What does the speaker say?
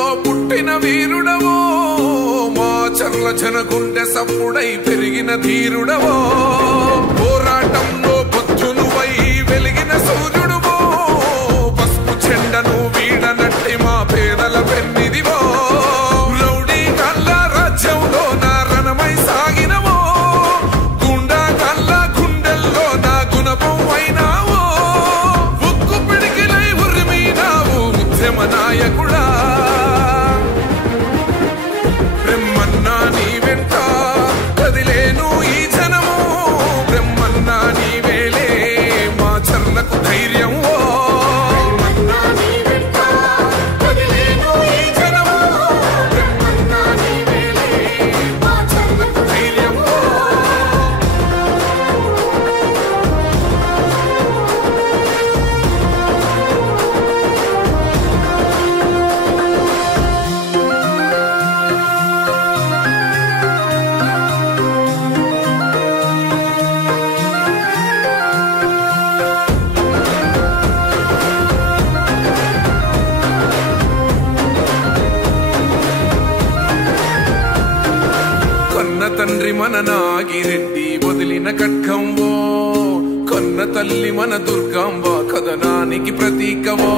ఊళ్ళో పుట్టిన వీరుడవో మా చర్ల జనగుండె సప్పుడై పెరిగిన ధీరుడవో పోరాటంలో పొద్దునువై వెలిగిన సూర్యుడువో పసుపు చెండను వీడనట్టి మా పేదల పెన్నిదివో రౌడీ గల్ల రాజ్యంలో నా రణమై సాగినవో గుండా గల్ల గుండెల్లో నా గుణపం అయినావో ఉక్కు పిడికిలై ఉరిమినావు ఉద్యమ నాయకుడా బ్రహ్మన్నా నీ వెంట కదిలేను ఈ జనము బ్రహ్మన్నా నీవేలే మా చర్లకు ధైర్యం తండ్రి మన నాగిరెడ్డి వదిలిన ఖడ్గంవో కొన్న తల్లి మన దుర్గాంబ కథనానికి ప్రతీకవో